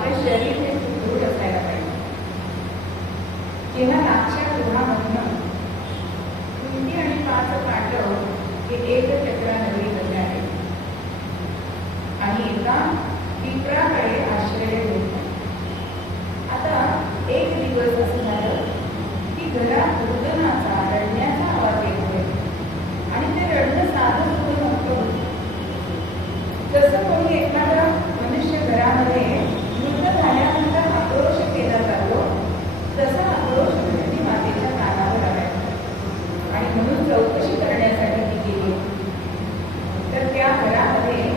आपलं शरीर हे सुदृढ असायला पाहिजे. जेव्हा नागच्या गृहामधनं कुंती आणि 5 पांडव हे एकचक्रा नगरीमध्ये आले आणि एका पिपळाकडे आश्रय घेतला. आता एक दिवस असं झालं की घरात रुदनाचा रडण्याचा आवाज येतोय आणि ते रडणं साधं सुद्धा नव्हतं. जसं कोणी एखादा मनुष्य घरामध्ये मृत झाल्यानंतर आक्रोश केला जातो तसा आक्रोश घरटी मातेच्या कानावर आला आणि म्हणून चौकशी करण्यासाठी ती गेली. तर त्या घरामध्ये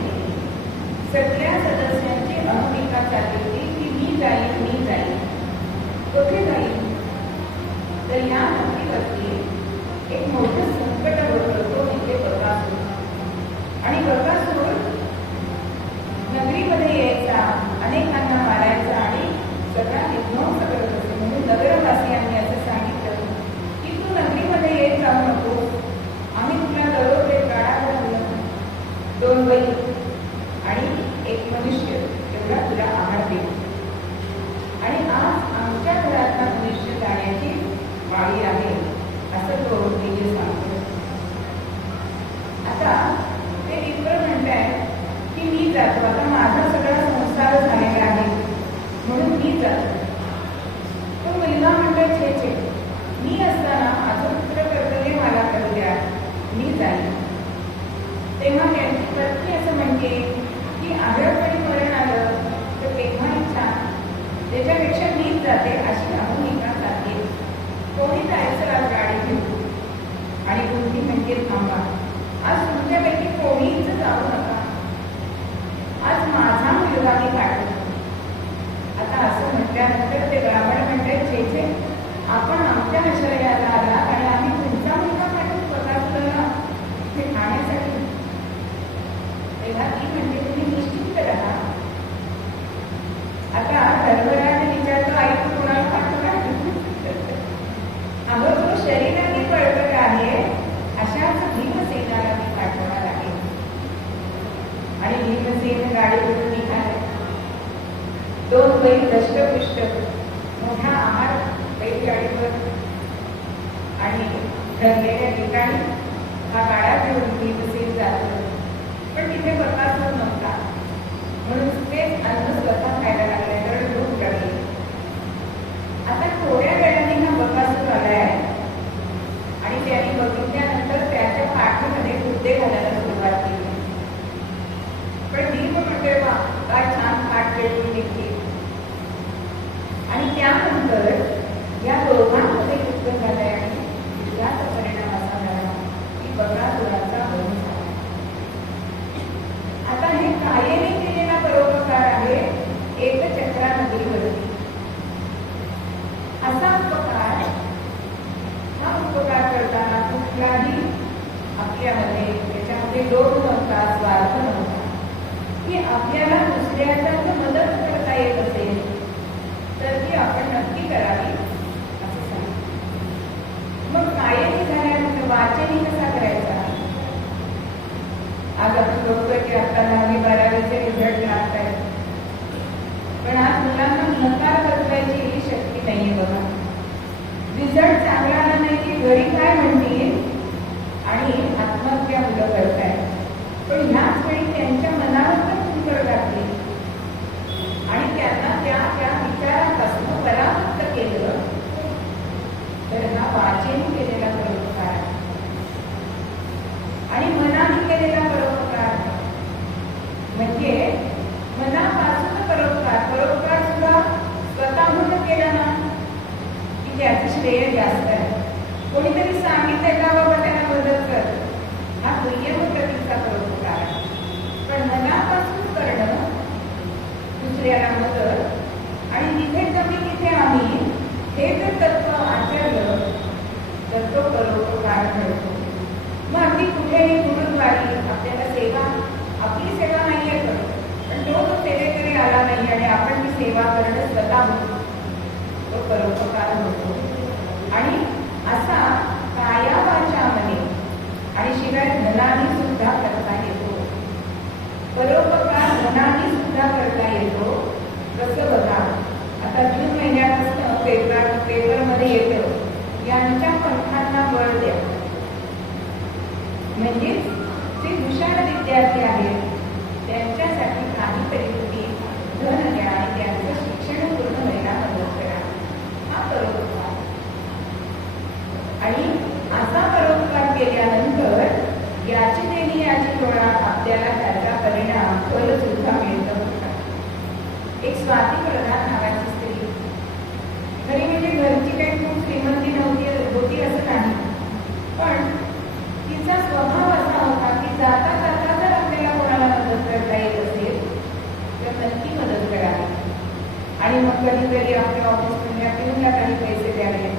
सगळ्या सदस्यांची अहमिका चालली होती की मी जाईन. कुठे जाईल? तर या नदीवरती एक मोठं संकट होतं, तो म्हणजे बकासूर. आणि बकासूर नगरीमध्ये यायचा, अनेकांना मारायचा आणि सगळा विध्वंस करत असतो. म्हणून नगरवासियांनी असं सांगितलं की तू नगरीमध्ये येत जाऊ नको, आम्ही तुला दररोज एक गाडा बनवलं, 2 बैल आणि 1 मनुष्य एवढा तुला आहार देऊ. आणि आज आमच्या घरातला मनुष्य जाण्याची वाळी आहे असं तो तिथे सांगतो. आता ते विप्र म्हणताय की मी जातो, आता माझा सगळा संसार झालेला आहे म्हणून मी जातो. तो मुलगा म्हणतोय छे मी असताना माझं पुत्र कर्तव्य मला करू द्या, मी जाईल. तेव्हा त्यांची पत्नी असं म्हणते की आग्रहपणे मरण आलं तर तेव्हा इच्छा, त्याच्यापेक्षा मीच जाते अशी भूमिका जाते. कोणी जायचं आज गाडी घेऊ. आणि कुंती म्हणजे थांबा, आज तुमच्यापैकी कोणीच जाऊ नका, आज माझा मुलगा मी पाठवतो. आता असं म्हटल्यानंतर ते ब्राह्मण म्हणतात छे आपण आमच्या आश्रयाला आला आणि आम्ही तुमचा मुलगा पाठवतो बकासूरला हे खाण्यासाठी. तेव्हा ती म्हणजे तुम्ही निश्चित राहा. आता धर्मराज विचारतो आई तू कोणाला पाठवणार? अगं तो शरीराने बळकट आहे अशाच भीमसेनाला मी पाठवणार आहे. आणि भीमसेन गाडीवरून निघाले. 2 बैल दष्टपुष्ट, मोठा आहार बैलगाडीवर आणि ठरलेल्या ठिकाणी हा गाडा घेऊन भीमसेन जातो. पण तिथे बकासूर नव्हता म्हणून ते अन्न स्वतः खायला लागले तर भूक लागली. आता थोड्या वेळाने हा बकासूर आलाय आणि त्याने बघितल्यानंतर त्याच्या पाठीमध्ये गुद्दे घालायला सुरुवात केली. पण भीम म्हणतोय वा काय छान पाठ केली निघली. आणि त्यानंतर या दोघांमध्ये युद्ध झालंय आणि युद्धाचा परिणाम असा झाला की बकासुराचा वध झाला. आता हे कायेने केलेला परोपकार आहे एकचक्रा नगरीवरती. असा उपकार, हा उपकार करताना कुठलाही आपल्यामध्ये त्याच्यामध्ये लोभ नव्हता, स्वार्थ नव्हता, की आपल्याला दुसऱ्याचा जर मदत करता येत असेल तर ती आपण नक्की करावी असं सांगितलं. मग कायेने झाल्यानंतर वाचेने कसा करायचा? आज आपण बघतोय की आता 10वी 12वीचे रिझल्ट लागत आहेत, पण आज मुलांना नकार बदलायची ही शक्ती नाहीये. बघा रिझल्ट चांगला आला नाही की घरी काय म्हणतील आणि आत्महत्या मुलं करतायत. पण ह्याच वेळी त्यांच्या मनावर तर कुंकर टाकली आणि त्यांना त्या विचारापासून परामुक्त केलं तर हा वाचेने केलेला परोपकार आणि मनाने केलेला परोपकार म्हणजे मनापासून परोपकार सुद्धा स्वतःहून केला ना की त्याचं श्रेय जास्त आहे. कोणीतरी सांगितलं का बाबा त्यांना मदत कर, हा दुय्यम प्रतीचा परोपकार आहे. पण मनापासून करणं दुसऱ्याला मदत आणि जिथे कमी तिथे आम्ही हे जर तत्व आचरलं तर तो परोपकार घडतो. मग अगदी कुठेही गुरुद्वारी आपल्याला सेवा, आपली सेवा नाही आहे पण तो सेवेकडे आला नाही आणि आपण ती सेवा करणं स्वतः होतो, तो परोपकार होतो. आणि असा काया वाचामध्ये आणि शिवाय धनाने सुद्धा करता येतो. परोपकार धनाने सुद्धा करता येतो कसं बघा, आता जून महिन्यापासून पेपरमध्ये येतं, यांच्या पंथांना बळ द्या. म्हणजेच जे हुशार विद्यार्थी आहेत त्यांच्यासाठी काहीतरी तुम्ही धन द्या आणि त्यांचं शिक्षण पूर्ण व्हायला मदत करा. हा परोपकार. आणि असा परोपकार केल्यानंतर याची देणी याची डोळा आपल्याला त्याचा परिणाम फल सुद्धा मिळत होता. एक स्वाती प्रधान नावाची स्त्री, खरी म्हणजे घरची काही खूप श्रीमंती होती असं नाही, पण तिचा स्वभाव असा होता की जाता जाता जर आपल्याला कोणाला मदत करता येत असेल तर नक्की मदत करावी. आणि मग कधीतरी आपल्या ऑफिसमधल्या पिऊनला काही पैसे द्यावे,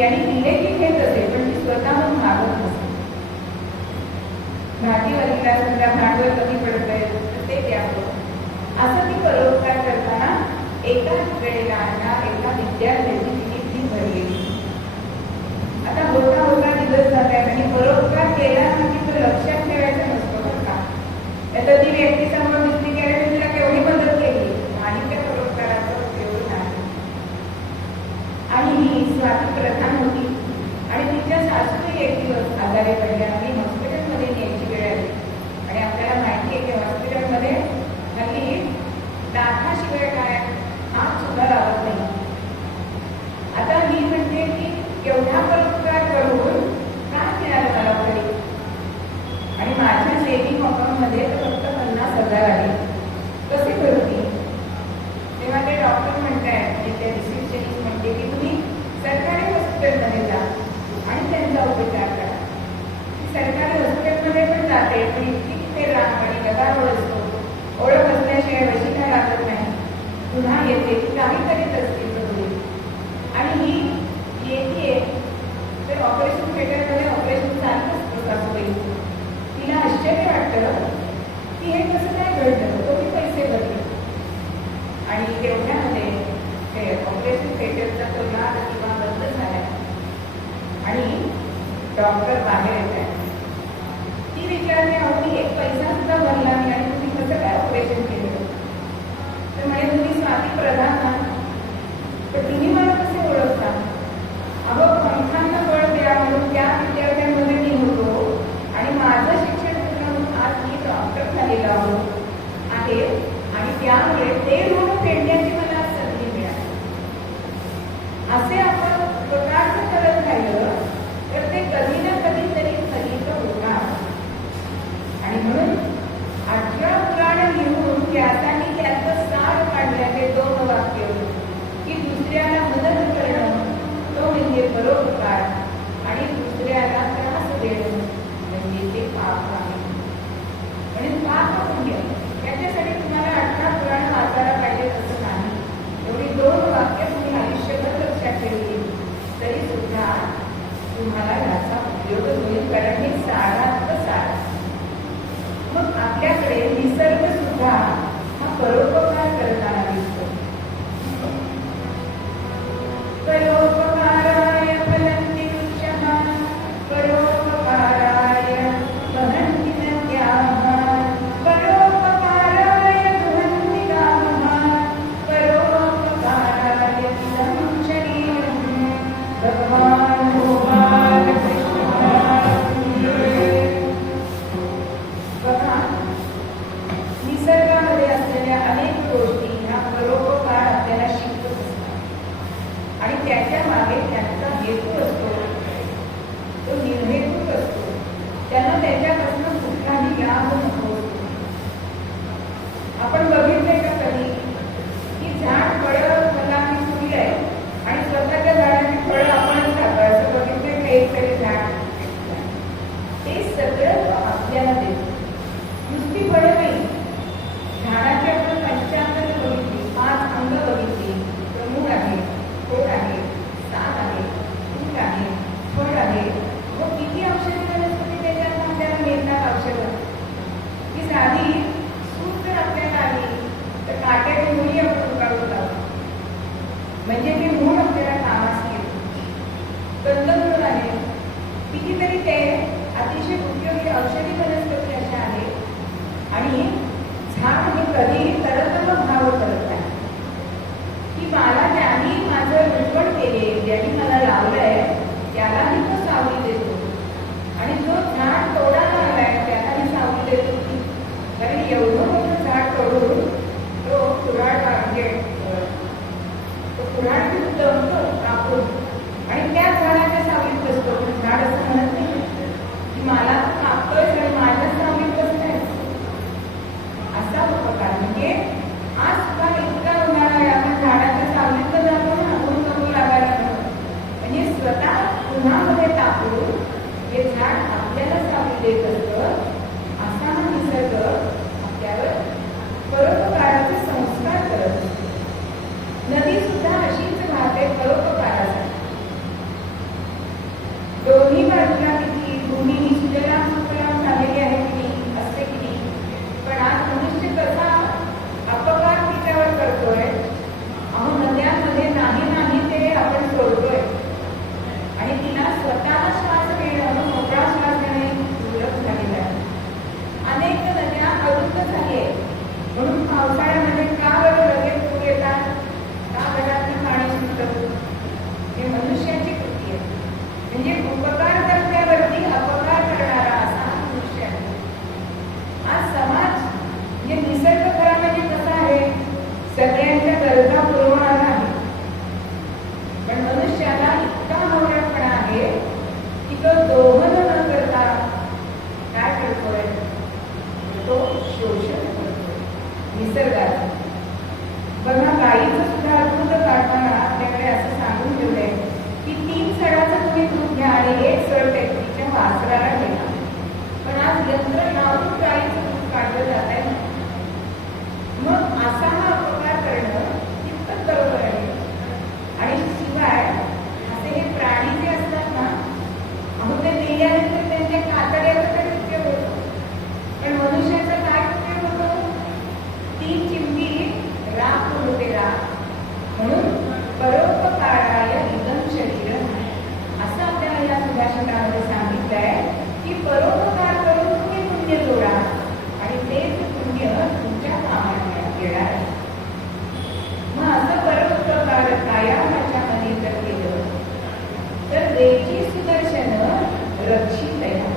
याने दिले की घेत असेल, पण ती स्वतःहून मागत नसे. भाजीवालीला समजा भांडवल कमी पडतंय तर ते द्यावं, असं ती परोपकार करताना एकाच वेळेला एका विद्यार्थ्याची तिची फी भरलेली. आता होता दिवस जात आहेत आणि परोपकार केला म्हणजे तो लक्षात ठेवायचा नसतो बरं का. आता ती व्यक्ती समोर दिसली की अरे तिला केवढी मदत केली आणि त्या परोपकाराचा उपयोग नाही. आणि ही स्वाती प्रधान होती आणि तिच्या सासूने एक दिवस आजारी पडल्या आणि हॉस्पिटलमध्ये न्यायची वेळ आली. आणि आपल्याला माहिती आहे की हॉस्पिटलमध्ये हल्ली दाखल्याशिवाय काय हात सुद्धा लावत नाही. आता मी म्हणते की एवढा परोपकार करून काय मिळालं मला तरी, आणि माझ्या सेव्हिंग अकाउंटमध्ये फक्त 50,000 आले. कसे करते? तेव्हा ते डॉक्टर म्हणतायत, ते रिसेप्शनिस्ट म्हणते की तुम्ही सरकारी हॉस्पिटलमध्ये जा आणि त्यांचा उपचार करा. सरकारी हॉस्पिटलमध्ये पण जाते, पण इतकी तिथे रांग आणि गदारोळ असतो, ओळख असल्याशिवाय वशिला लागत नाही, पुन्हा येते की काहीतरीच असते होईल. आणि ही येते तर ऑपरेशन थिएटरमध्ये ऑपरेशन चालत असतं सासूबाई. तिला आश्चर्य वाटतं की हे कसं काय घडलं, तो मी पैसे भरले. आणि तेवढ्यामध्ये ते ऑपरेशन थिएटरचा तो लाभ किंवा बंद झाला आणि डॉक्टर बाहेर येत आहे. ती विचारते, अहो मी एक पैसा सुद्धा भरला नाही आणि तुम्ही कसं काय ऑपरेशन केलं? तर म्हणे तुम्ही स्वाती प्रधान ना, तर तुम्ही मला कसे ओळखता? अहो पंथांना बळ द्या म्हणून त्या विद्यार्थ्यांमध्ये मी होतो आणि माझं शिक्षण पूर्ण होऊन आज मी डॉक्टर झालेलो आहे आणि त्यामुळे ते ऋण फेडण्याची मला संधी मिळाली. असे आपण प्रकार करत राहिलं तर ते कधी ना कधीतरी फलित होणार. आणि म्हणून 18 पुराण लिहून त्यासाठी त्याचं सार काढल्याचे 2 वाक्य की दुसऱ्याला मदत करणं तो म्हणजे परोपकार आणि दुसऱ्याला त्रास देणं म्हणजे ते पाप आहे. म्हणून पाप पुण्य याच्यासाठी तुम्हाला 18 पुराण वाचायला पाहिजे तसं नाही. एवढी 2 वाक्य तुम्ही आयुष्यभर लक्षात ठेवली तरी सुद्धा तुम्हाला याचा उपयोग होईल, कारण हे सारात सार. मग आपल्याकडे निसर्ग सुद्धा हा परोपकार करताना दिसतो. परोपकाराय फलन्ति वृक्षः परोपकाराय वहन्ति नद्याः परोपकाराय वहन्ति गावः नदी सुद्धा अशीच वाहते परोपकारासाठी. दोन्ही बाजूला किती भूमी ही सुजलाम सुफलाम झालेली आहे की नाही, असते की नाही, पण आज मनुष्य कसा अपकार तिच्यावर करतोय. अहो नद्यांमध्ये नाही ते आपण सोडतोय आणि तिला स्वतःला श्वास घेणं, मोकळा श्वास घेणे दुर्लभ झालेलं आहे. अनेक नद्या अरुंद झाली आहे म्हणून पावसाळ्यामध्ये का बरं लगेच पूर येतात, का घरातलं पाणी सुटतं. हे मनुष्याची कृती आहे. म्हणजे उपकार करण्यावरती अपकार करणारा असा मनुष्य आहे. आज समाज म्हणजे निसर्ग खरा म्हणजे कसा आहे, सगळ्यांच्या गरजा पुरवणारा आहे. पण मनुष्याला इतका मोठेपणा आहे की तो दोहन न करता काय करतोय, तो शोषण करतोय निसर्गाचं. बघा गाईचं सुद्धा दूध काढताना आपल्याकडे असं सांगून ठेवलंय की 3 सडाचं तुम्ही दूध घ्या आणि 1 सड तिच्या वासराला घ्या. पण आज यंत्र लावून गाईचं दूध काढलं जात आहे. मग असा हा अपकार करणं कितपत बरोबर आहे. आणि शिवाय असे हे प्राणी जे असतात ना, अहो ते मेल्यानंतर त्यांच्या कातड्याचं तर उपयोग होतो, पण मनुष्याचा काय उपयोग होतो. 3 चिमटी राख होते राख. म्हणून परोपकाराय इदं शरीरं असं आपल्याला या सुभाषितामध्ये सांगितलंय की परोपकार करून तुम्ही पुण्य जोडा आणि तेच पुण्य तुमच्या कामात येणार. मग असं परोपकार कायामाच्यामध्ये जर केलं तर वेची सुदर्शन रक्षित आहे.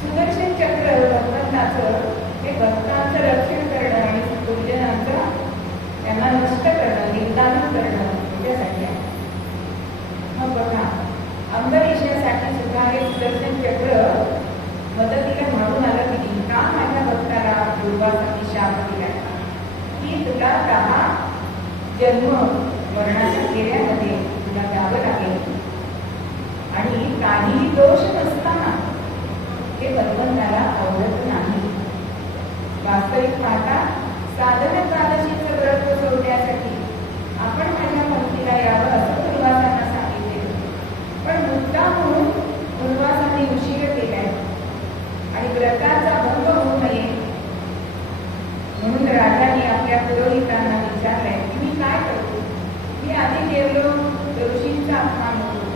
सुदर्शन चक्र भगवंताचं हे भक्तांचं रक्षण करणं आणि दुर्जनांचं त्यांना नष्ट करणं, निर्दालन करणं त्याच्यासाठी आहे. मग बघा अंबरीशासाठी सुद्धा हे सुदर्शन चक्र मदतीला धावून आलं की नाही. का माझ्या भक्ताला दुर्वासाने शाप दिला की तुला 10 जन्म मरणाच्या फेऱ्यामध्ये तुला जावं लागेल आणि काहीही दोष नसताना हे भगवंताला आवडत नाही. वास्तविक पाहता साधन एकादशीचं व्रत सोडण्यासाठी आपण माझ्या पंक्तीला यावं असं दुर्वासांना सांगितले, पण मुद्दा म्हणून दुर्वासांनी उशीर केलाय आणि व्रताचा भंग होऊ नये म्हणून राजाने आपल्या पुरोहितांना विचारलंय की मी काय करतो. मी आधी जेवलो ऋषींचा अपमान होतो,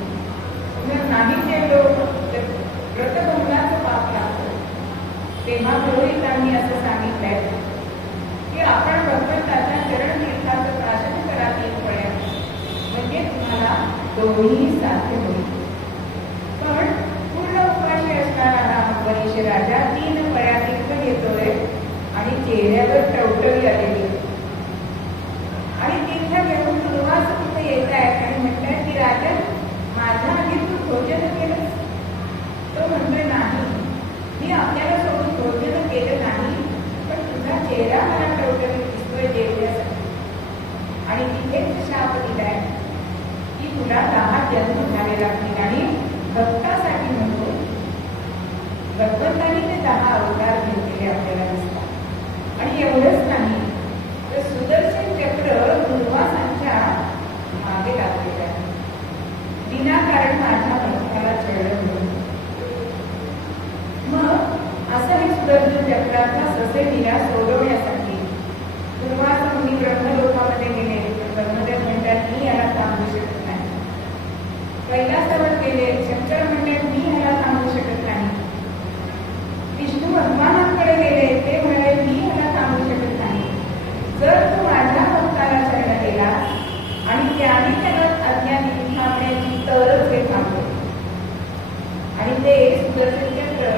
नाही जेवलो तर व्रतभंगाचं पाप लागतो. तेव्हा पुरोहितांनी असं सांगितलंय की आपण भगवंताच्या चरण तीर्थाचं प्राशन करा 3 पळ्या, म्हणजे तुम्हाला दोन्ही साध्य होईल. पण पूर्ण उपाशी असणारा हा अंबरीश राजा 3 पळ्या तीर्थ घेतोय आणि चेहऱ्यावर टवटवी आलेली आणि तीर्थ घेऊन दुर्वास तिथे येत आहेत आणि म्हणतात की राजा माझ्या आधी तू भोजन केलं. तो म्हणतोय नाही, मी आपल्याला सोडून भोजन केलं नाही, पण तुझा चेहरा मला टवटवी दिसतोय जेवल्यासाठी. आणि तिथेच शाप दिलाय की तुला 10 जन्म घ्यावे लागतील. आणि भक्तासाठी म्हणतो भगवंतांनी ते 10 अवतार घेतलेले आपल्याला दिसतात. आणि एवढंच नाही तर सुदर्शन चक्र दुर्वासांच्या मागे लागलेलं आहे. विनाकारण माझ्या भक्ताला छळलं म्हणून. मग असं हे सुदर्शन चक्राचा ससे विरा सोडवण्यासाठी दुर्वास मुनी ब्रह्मलोकामध्ये गेले. ब्रह्मदेव म्हणतात मी याला थांबवू शकत नाही. कैलासावर गेले. शंकर म्हणतात मी याला थांबवू शकत नाही. विष्णू भगवानांकडे गेले. ते म्हणाले मी याला थांबवू शकत नाही. जर तू माझ्या भक्ताला शरण केला आणि त्याने त्याला आज्ञा दिली थांबण्याची तरच ते थांबले. आणि ते सुदर्शन चक्र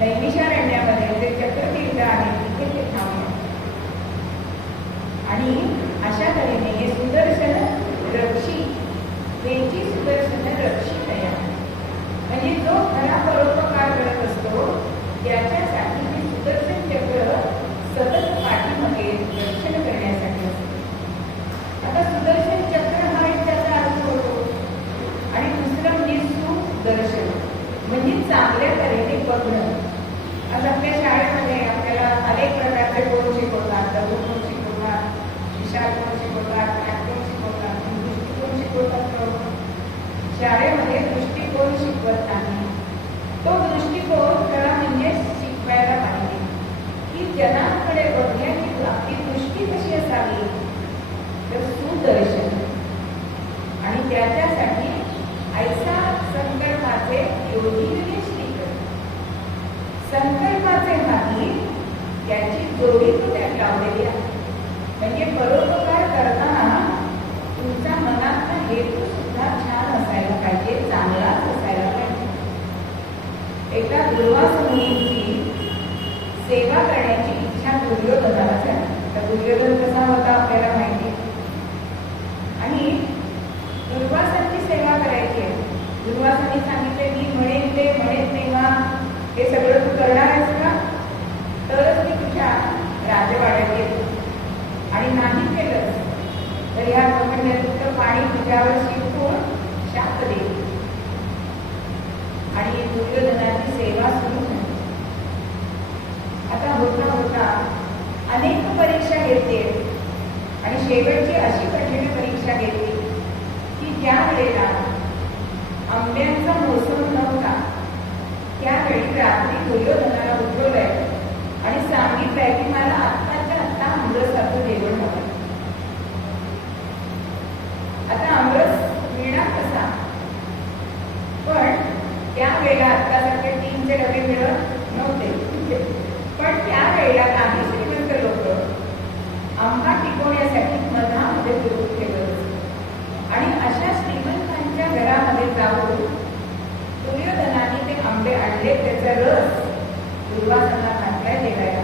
नैमिषारण्यामध्ये जे चक्रतीर्थ आहे तिथे ते थांबले. आणि अशा तऱ्हेने हे सुदर्शन रक्षी वेची सुदर्शन रक्षित आहे. म्हणजे जो खरा परोपकार करत असतो त्याच्यासाठी हे सुदर्शन चक्र सतत पाठीमागे रक्षण करण्यासाठी असते. आता सुदर्शन चक्र हा एक त्याचा अर्थ होतो. आणि दुसरं म्हणजे सुदर्शन म्हणजे चांगल्या तऱ्हेने बघणं. आज आपल्या शाळेमध्ये आपल्याला अनेक प्रकारचे गुण शिकवतात. लघुगुण शिकवतात, म्हणजे परोपकार करताना तुमचा मनातला हेतू सुद्धा छान असायला पाहिजे, चांगलाच असायला पाहिजे. एका दुर्वास मुनीची सेवा करण्याची इच्छा दुर्योधनाला झाली. तर दुर्योधन कसा होता आपल्याला माहिती, आणि दुर्वासांची सेवा करायची आहे. दुर्वासांनी सांगितले मी म्हणेन ते म्हणेन तेव्हा हे सगळं तू करणार आहेस का, तरच मी तुझ्या राजवाड्यात येतो, आणि नाही केलं तर या कमंडलयुक्त पाणी तुझ्यावर शिंपून शाप दे. आणि दुर्योधनाची सेवा सुरू झाली. आता होता होता अनेक परीक्षा घेतली आणि शेवटची अशी कठीण परीक्षा घेतली की ज्या वेळेला आंब्यांचा मोसम नव्हता त्यावेळी रात्री दुर्योधनाला उठवलंय आणि सांगितलंय की मला आत्ताच्या आत्ता आमरसाचं जेवण हवं. आता आमरस मिळणार कसा, पण त्यावेळेला आत्तासारखे 3चे डबे मिळत नव्हते, पण त्यावेळेला काही श्रीमंत लोक आंबा टिकवण्यासाठी मधामध्ये फिरून ठेवत. आणि अशा श्रीमंतांच्या घरामध्ये जाऊन दुर्योधनाने ते आंबे आणले, त्याचा रस दुर्वासांना घातलाय देवायला,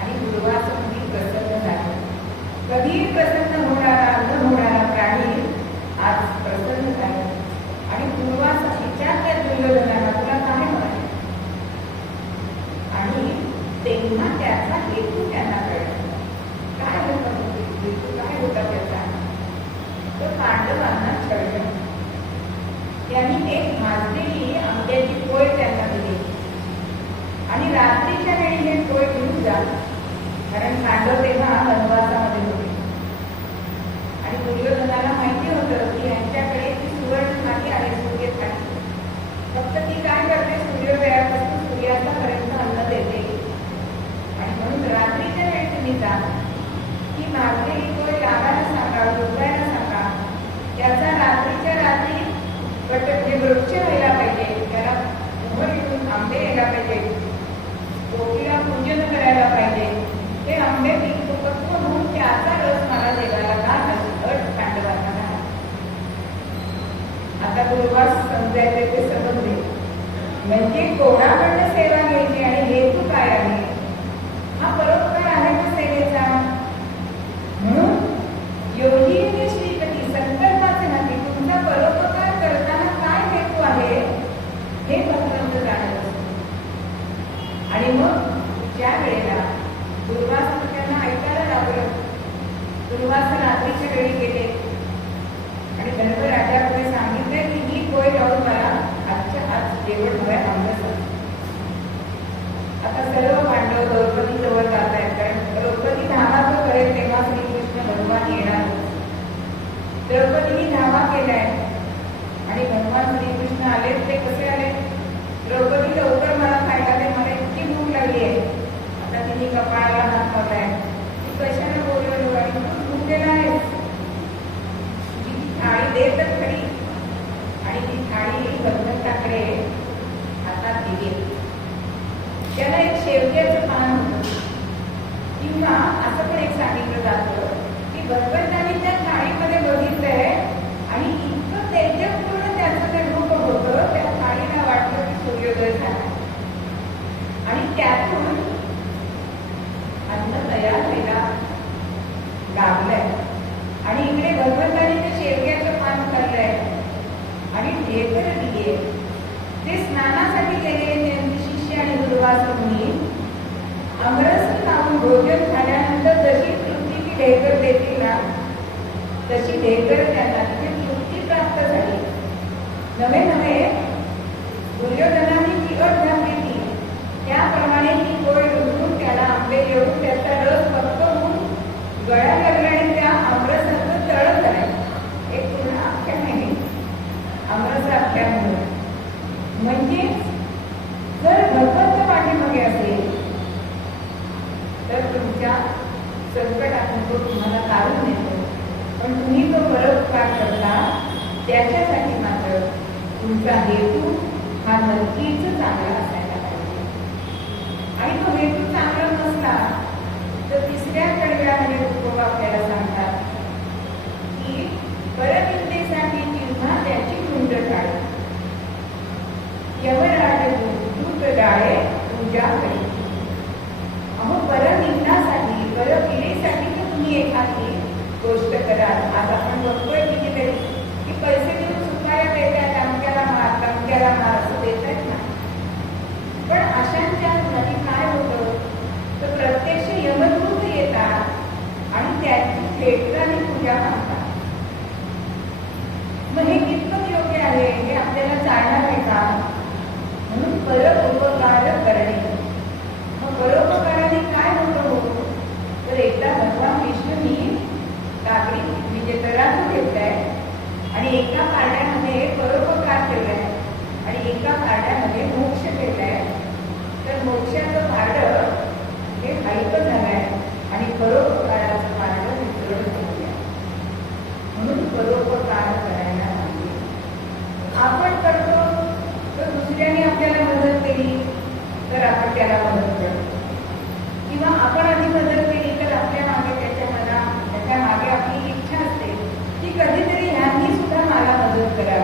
आणि दुर्वास मुनी प्रसन्न झाले. कधीही प्रसन्न होणारा न होणारा प्राणी आज प्रसन्न झाला. आणि दुर्वास विचारल्या दुर्योधनाला तुला काय म्हणाले, आणि तेव्हा त्याचा हेतू त्यांना कळला. काय होता हेतू, काय होता त्याचा, तो पांडवांना छळणं. त्यांनी एक भाजलेली आंब्याची पोय त्यांना दिली आणि रात्रीच्या वेळी हे पोय घेऊन जा, कारण पांडव तेव्हा वनवासामध्ये होते. आणि दुर्योधनाला माहिती होतं की यांच्याकडे ती सुवर्ण थाळी आहे, सूर्य थाळी. फक्त ती काय करते, सूर्योदयापासून सूर्यास्तापर्यंत अन्न देते. आणि म्हणून रात्रीच्या वेळी तुम्ही जा, ती भाजलेली पोय लावायला सांगा, उजवायला सांगा. त्याचा रात्रीच्या रात्री वृक्ष व्हायला पाहिजे, त्याला उभं येऊन आंबे यायला पाहिजे, पोटीला पूजन करायला पाहिजे. ते आंबे पक्व होऊन त्याचा रस मला देवाला का, अट पांडवांना घाला. आता दुर्वास समजायचे ते समजले, म्हणजे कोणाकडनं सेवा घ्यायची आणि हेतू काय आहे, हा परोपकार आहे ना सेवेचा. म्हणून योगी श्रीपती संकल्पाचे हाती तुमचा परोपकार करताना काय हेतू आहे हे भगवंत जाणत असतो. आणि मग ज्या वेळेला दुर्वास त्यांना ऐकायला लागलं, दुर्वास रात्रीच्या वेळी गेले आणि धर्मराजापुढे सांगितले की ही पोय लावून मला आजच्या आज जेवण हवंय आमरस. आता सर्व पांडव द्रौपदी जवळ जात आहेत, कारण द्रौपदी धावा जो करेल तेव्हा श्रीकृष्ण भगवान येणार. द्रौपदीने धावा केलाय आणि भगवान श्रीकृष्ण आले. ते कसे आले, द्रौपदी लवकर मला खायला दे, मला इतकी भूक लागली आहे. आता तिने कपाळाला हात लावलाय, ती कशाने बोलवलो आणि तू भूकेला आहेस, थाळी दे तर खरी. आणि ती थाळी भगवंताकडे हातात दिली. त्याला एक शेवग्याचं पान होतं, किंवा असं पण एक सांगितलं जातं की भगवंताने त्या थाळीमध्ये बघितलंय आणि इतकं तेजपूर्ण त्याचं ते रूप होतं, त्या थाळीला वाटलं की सूर्योदय झाला आणि त्यातून अन्न तयार व्हायला लागलंय. आणि इकडे भगवंताने ते शेवग्याचं पान खाल्लंय आणि ढेकर दिले. ते स्नानासाठी गेलेले त्यांचे शिष्य आणि दुर्वास मुनी आमरस लावून भोजन झाल्यानंतर जशी तृप्तीची ढेकर देतील ना, तशी ढेकर त्यांना तिथे तृप्ती प्राप्त झाली. नवे नवे दुर्योधनाने जी अट घातली ती त्याप्रमाणे ती पोळ रुजून त्याला आंबे देऊन त्याचा रस पक्क होऊन गळ्या लागला आणि त्या आमरसाचं तळ करायचं. एक पूर्ण आख्यान आहे आमरस आख्यान म्हणून. म्हणजे जर भगवंत पाठीमागे असेल तर तुमच्या संकटातून तो तुम्हाला काढून देतो, पण तुम्ही तो परोपकार करता त्याच्यासाठी मात्र तुमचा हेतू हा नक्कीच चांगला असायला पाहिजे. आणि तो हेतू चांगला नसला तर तिसऱ्या कडव्यामध्ये उपवा काळे पूजा करी. अहो बरं निघण्यासाठी बरं पिढीसाठी तर तुम्ही एखादी गोष्ट कराल. आज आपण बघतोय कितीतरी की पैसे देऊन सुपाऱ्या देतात, अमक्याला मार तमक्याला मार असं देतात ना. पण अशांच्या मध्ये काय होतं तर प्रत्यक्ष यमदूत येतात आणि त्याची भेटकाने पूजा मागतात. मग हे कितपत योग्य आहे हे आपल्याला जाणणार आहे का? म्हणून परोपकार करणे. मग परोपकाराने काय होतं हो तर एकदा भगवान विष्णूंनी काकडी म्हणजे तराजू घेतलाय आणि एका पारड्यामध्ये परोपकार केलाय आणि एका पारड्यामध्ये मोक्ष केलाय. तर मोक्षाचं पारडं हे हलकं झालंय आणि परोपकाराचं पारडं विसरलं झालंय. म्हणून परोपकार करायला पाहिजे. आपण करतो तर दुसऱ्याने आपल्याला मदत केली तर आपण त्याला मदत करतो, किंवा आपण आधी मदत केली तर आपल्या मागे त्याच्या मागे आपली इच्छा असते की कधीतरी ह्यांनी सुद्धा मला मदत करा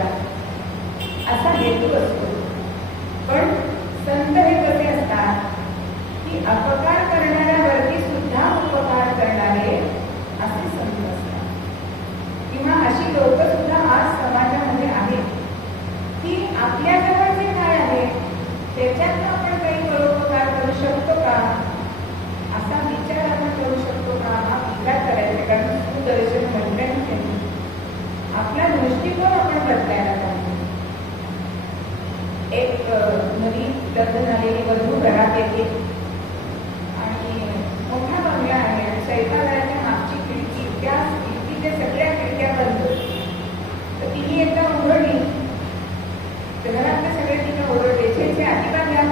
असा हेतू असतो. पण संत हे कसे असतात की अपकार करणाऱ्यावरती सुद्धा उपकार करणारे असे संत असतात. किंवा अशी लोक सुद्धा आज समाजामध्ये आहेत की आपल्याजवळ जे काय आहे त्याच्यात आपण काही परोपकार करू शकतो का असा विचार आपण करू शकतो का हा विचार करायचा. कारण सुदर्शन म्हटल्याने आपला दृष्टिकोन आपण बदलायला पाहिजे. एक नवीन लग्न झालेली वधू घरात येते आणि मोठा बंगला आहे आणि स्वयंपाकघराच्या मागची खिडकी त्या खिडकीच्या सगळ्या खिडक्या बंद. तर तिने एकदा उघडली तर घरातले सगळे तिने ओरडले जे अजिबात या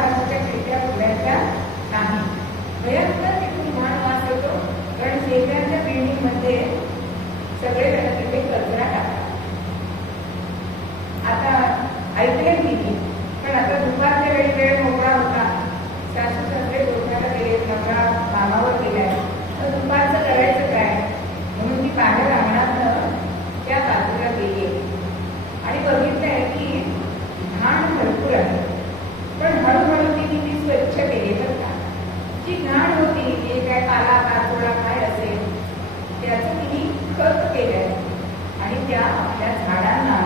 बाजूच्या खिडक्या उघडायच्या नाही. भयंकर तिथून घाण वास येतो कारण शेजारच्या बिल्डिंगमध्ये सगळे जण तिथे कचरा टाकतात. आता ऐकले गेली पण आता दुपारच्या वेळी वेळ मोकळा होता. सासू सासरे गोठ्याला गेले, नवरा कामावर गेलाय, तर दुपारचं करायचं काय म्हणून ती बाहेर अंगणातनं त्या बाजूला गेली आणि बघितलंय की घाण भरपूर आहे. पण हळूहळू तिने ती स्वच्छ केली. तर का जी घाण होती जे काय पाला पाचोळा काय असेल त्याचं तिने खत केलंय आणि त्या आपल्या झाडांना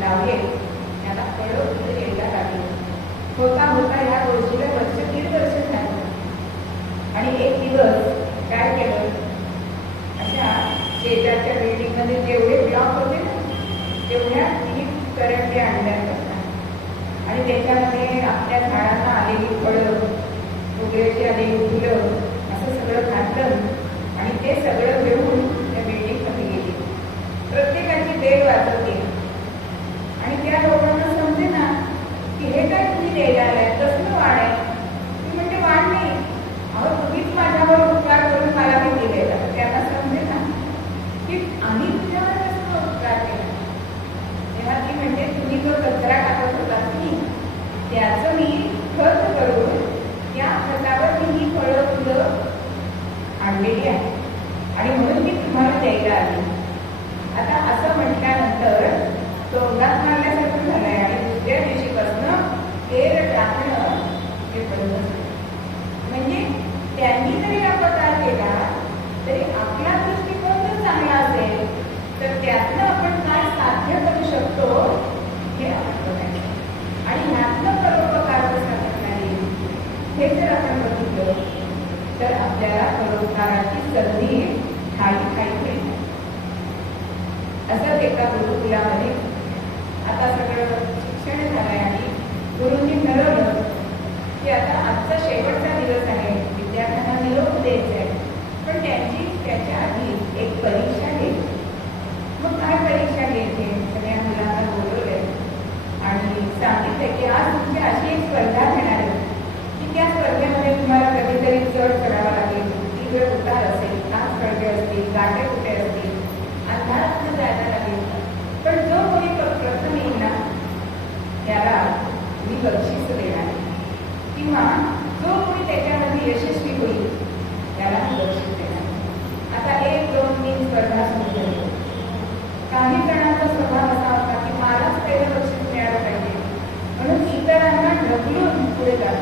लावले. त्याला फळं फुलं यायला लागली. होता होता या गोष्टीला वर्ष 1.5 वर्ष झालं. आणि एक दिवस काय केलं अशा शेजारच्या बिल्डिंगमध्ये जेवढे ब्लॉक होते ना तेवढ्या तिने करंट्या आणल्या करतात आणि त्याच्यामध्ये आपल्या झाडांना आलेली फळं मोगऱ्याची आलेली फुलं असं सगळं घातलं आणि ते सगळं घेऊन त्या बिल्डिंगमध्ये गेली. प्रत्येकाची बेल वाजवते आणि त्या लोकांना समजे ना की हे काय तुम्ही द्यायला आलाय, कसलं वाढ आहे. ती म्हणजे वाढ नाही, अहो तुम्हीच माझ्यावर उपकार करून मला मी दिलेला. त्यांना समजे ना की आम्ही तुझ्यावर कसं उपकार केला. तेव्हा ती म्हणजे तुम्ही जो कचरा टाकत होता की त्याचं मी खत करून त्या खतावर मी ही फळं फुलं आणलेली आहे आणि म्हणून मी तुम्हाला द्यायला आली. आता असं म्हटल्यानंतर तोंडात मारल्यासारखं झालंय आणि दुसऱ्या दिवशीपासून तेल टाकणं हे बंद झालं. म्हणजे त्यांनी जरी अपकार केला तरी आपला दृष्टिकोन जर चांगला असेल तर त्यातनं आपण काय साध्य करू शकतो हे आपण बघायचं. आणि ह्यातनं परोपकार कसा करता येईल हे जर आपण बघितलं तर आपल्याला परोपकाराची संधी ठाई मिळते. असंच एका गुरुकुलामध्ये आता सगळं शिक्षण झालंय आणि गुरुंनी ठरवलं की आता आजचा शेवटचा दिवस आहे, विद्यार्थ्यांना निरोप द्यायचा आहे, पण त्याच्या आधी एक परीक्षा घ्यायची. मग काय परीक्षा घ्यायची सगळ्या मुलांना बोलवलंय आणि सांगितलंय की आज तुमची अशी एक स्पर्धा घेणार आहे की त्या स्पर्धेमध्ये तुम्हाला कधीतरी चढ चढावा लागेल, तीव्र उतार असेल, तास खडके असतील, गाठे कुठे असतील, अंधारातनं जायला लागेल. पण जो कोणी प्रथम येईल ना त्याला मी बक्षीस देणार किंवा जो कोणी त्याच्यामध्ये यशस्वी होईल त्याला मी बक्षीस देणार. आता 1, 2, 3 स्पर्धा सुरू झाली. काही जणांचा स्वभाव असा होता की मलाच पहिलं बक्षीस मिळालं पाहिजे म्हणून इतरांना ढकलून पुढे जातात.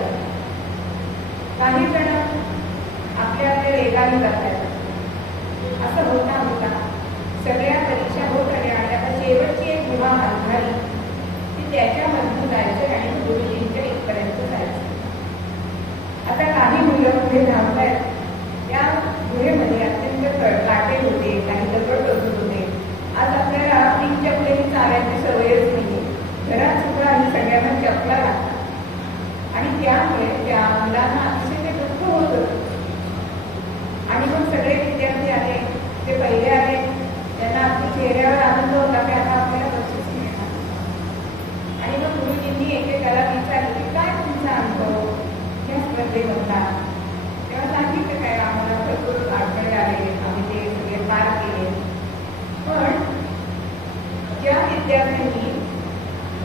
असं होता होता सगळ्या परीक्षा होत आल्या आणि आता शेवटची एक गुहा झाली की त्याच्यामधून जायचं आणि गुरुजींच्या इथपर्यंत जायचं. आता काही मुलं पुढे धावतायत. त्या गुहेमध्ये अत्यंत काटे होते, काही दगड टोचत होते. आज आपल्याला तीन चपलेनी चालायची सवयच नाहीये. घरात सुद्धा आम्ही सगळ्यांना चपला लागतात आणि त्यामुळे त्या मुलांना अतिशय ते दुःख होत होतं. आणि मग सगळे विद्यार्थी आले, ते पहिले आले, त्यांना आपल्या चेहऱ्यावर आनंद होता की आता आपल्याला बक्षीस मिळणार. आणि मग गुरुजींनी एकेकाला विचारलं की काय तुमचा अनुभव या स्पर्धेमधला. तेव्हा सांगितलं काय आम्हाला भरपूर अडथळे आले, आम्ही ते सगळे पार केले. पण ज्या विद्यार्थ्यांनी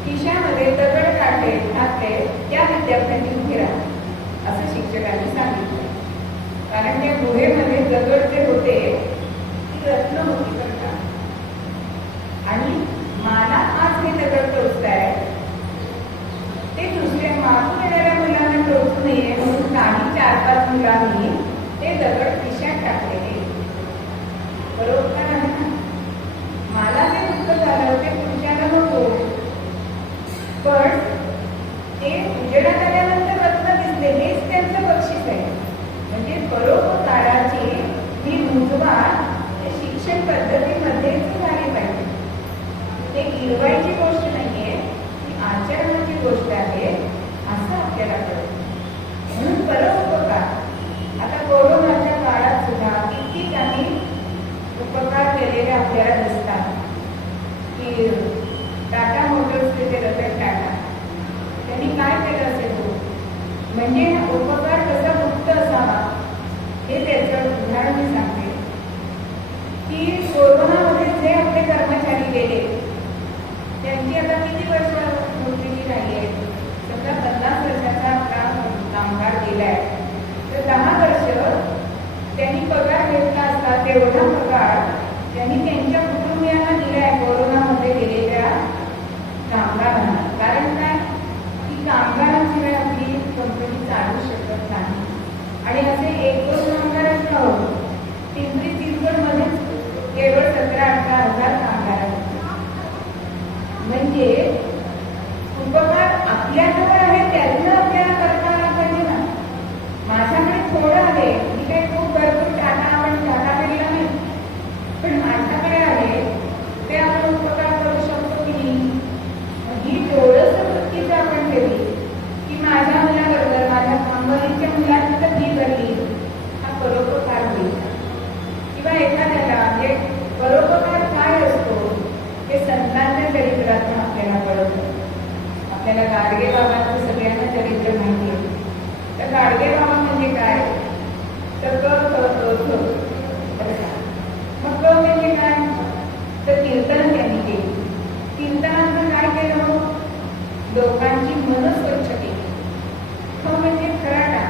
खिशामध्ये दगड काढले घातले त्या विद्यार्थ्यांनी उभे राहा असं शिक्षकांनी सांगितलं. कारण त्या गुहेमध्ये दगड जे होते ती रत्न होती बरं. आणि मला आज हे दगड टोचताय ते दुसऱ्या मागून येणाऱ्या मुलांना टोचू नये म्हणून काही 4-5 मुलांनी ते दगड खिशात टाकलेले. बरोबर आहे ना? मला ते दुःख झालं ते पुरुषाला नको, पण ते उजेडात आल्यानंतर रत्न दिसले हेच त्यांचं बक्षीस आहे. म्हणजे परोपकाराची ही मुजवार शिक्षण पद्धतीमध्येच झाली पाहिजे. ते गिरवायची गोष्ट नाहीये, ती आचरणाची गोष्ट आहे असं आपल्याला कळतं. म्हणून परोपकार. आता कोरोनाच्या काळात सुद्धा किती काही उपकार केलेले आपल्याला दिसतात की टाटा मोटर्सचे ते रतन टाटा त्यांनी काय केलं असेल म्हणजे उपकार कसा मुक्त असावा हे त्याचं उदाहरण मी सांगते की कोरोनामध्ये जे आपले कर्मचारी गेले त्यांची आता किती वर्ष नोकरीची राहिली आहे. समजा 50 वर्षाचा आपला कामगार गेलाय तर 10 वर्ष त्यांनी पगार घेतला असता तेवढा पगार त्यांनी त्यांच्या कुटुंबियांना दिलाय कोरोनामध्ये गेलेल्या कामगारांना. कारण काय की कामगारांशिवाय आपली कंपनी चालू शकत नाही. आणि असे 1-2 कामगारच नव्हते, पिंपरी चिंचवडमध्येच केवळ 17-18 हजार कामगार आहेत. म्हणजे उपकार आपल्याजवळ आहे त्यातनं आपल्याला करता आला पाहिजे ना. माझ्याकडे थोडं आहे, मी काही खूप भरपूर टाटा आपण टाटा केला नाही, पण माझ्याकडे आहे ते आपण उपकार करू शकतो की नाही. ही थोडंसं वृत्तीचं आपण ठेवली की माझ्या मुलाबरोबर माझ्या कामगारीच्या मुलाची तर फी भरली, हा परोपकार होईल. किंवा एखाद्याला म्हणजे परोपकार काय असतो हे संतांच्या चरित्रातून आपल्याला कळतं. आपल्याला गाडगे बाबांचं सगळ्यांना चरित्र माहिती आहे. तर गाडगे बाबा म्हणजे काय तर मग म्हणजे काय तर कीर्तन त्यांनी केली. कीर्तनाचं काय केलं लोकांची मन स्वच्छ केली. म्हणजे खराटा.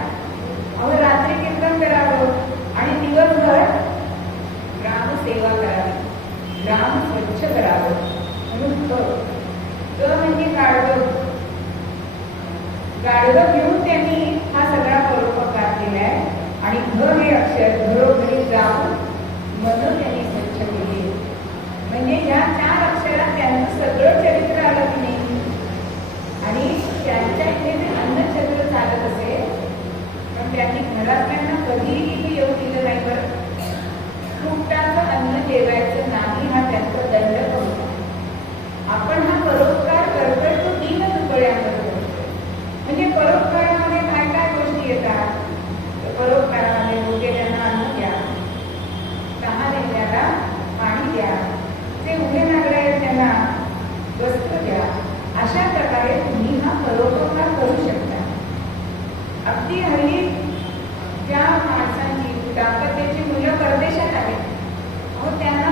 अहो रात्री कीर्तन करावं आणि दिवसभर ग्रामसेवा करावी, ग्राम स्वच्छ करावं म्हणून म्हणजे गाडगं. गाडगं घेऊन त्यांनी हा सगळा परोपकार केलाय. आणि हे अक्षर घरोघरी जाऊन मन त्यांनी स्वच्छ केली. म्हणजे या 4 अक्षरात त्यांचं सगळं चरित्र आलं की नाही. आणि त्यांच्या इथे ते अन्नछत्र चालत असे पण त्यांनी घरातल्यांना कधीही येऊ दिलं नाही. बरं फुकटाचं अन्न जेवायचं नाही हा त्यांचा दंड होता. आपण हा परोपकार करतोय तो दीन दुबळ्यामध्ये. म्हणजे परोपकारामध्ये काय काय गोष्टी येतात. परोपकारामध्ये भुकेल्यांना अन्न द्या, तहानलेल्याला पाणी द्या, जे उभे नागरे आहेत त्यांना वस्त्र द्या. अशा प्रकारे तुम्ही हा परोपकार करू शकता. अगदी हल्ली ज्या माणसांची दाम्पत्याची मुलं परदेशात आहेत अहो त्यांना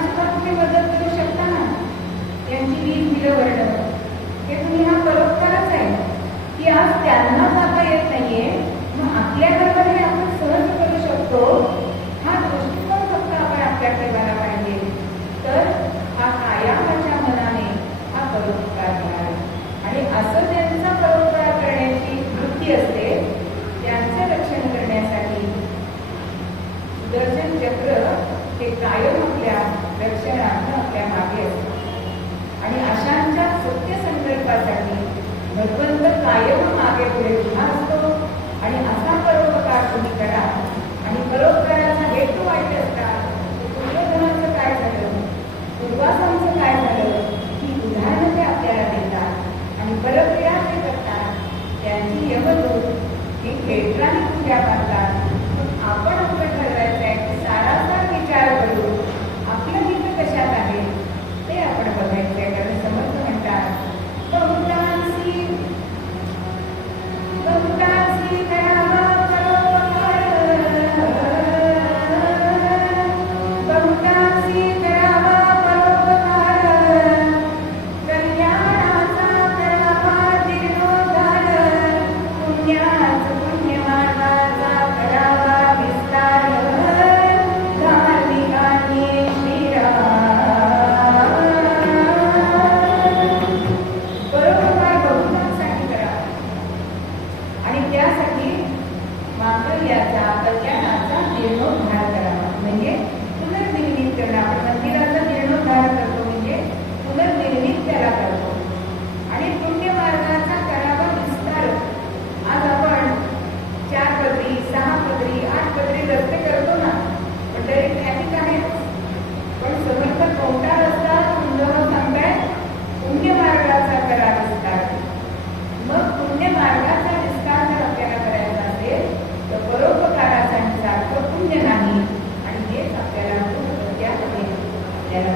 ते कायम आपल्या रक्षणार्थ आपल्या मागे असतात. आणि अशांच्या सत्य संकल्पासाठी भगवंत कायम मागे पुढे उभा असतो. आणि असा परोपकार तुम्ही करा. आणि परोपकाराचा हेतू वाईट असतात. पुण्यधनाचं काय झालं, पूर्वासांचं काय झालं, ही उदाहरणं ते आपल्याला देतात. आणि परक्रिया ते करतात. त्यांची यमदूत ही क्षेत्राने पूजा करतात. आपण आपलं ठरवायचं आहे की सारासार विचार करून आपलं हित कशात आहे ते आपण बघायचं आहे. कारण समर्थ म्हणतात बहुतांशी करावा परोपकार, बहुतांशी करावा परोपकार, कल्याणाचा करावा जीर्णोद्धार, पुण्याचा पुण्यमार्गाचा करावा विस्तार, धार्मिकांनी श्रीराम. परोपकार बहुतांसाठी करावा आणि त्यासाठी मांगल्याचा कल्याणाचा जीर्णोद्धार करावा. म्हणजे पुनर्निर्मित करणं. आपण मंदिराचा जीर्णोद्धार करतो म्हणजे पुनर्निर्मित त्याला करतो. आणि पुण्यमार्गाचा करावा विस्तार. आज आपण 4 पदरी 6 पदरी 8 पदरी रस्ते करतो ना, पण तरी ट्रॅफिक आहे. पण समर्थ कोणता रस्ता सुंदर सांगताय, पुण्यमार्गाचा करा विस्तार. मग पुण्यमार्गाचा विस्तार जर आपल्याला करायचा असेल तर परोपकारासाठी सारखं पुण्य नाही. आणि हेच आपल्याला त्यामध्ये आपल्याला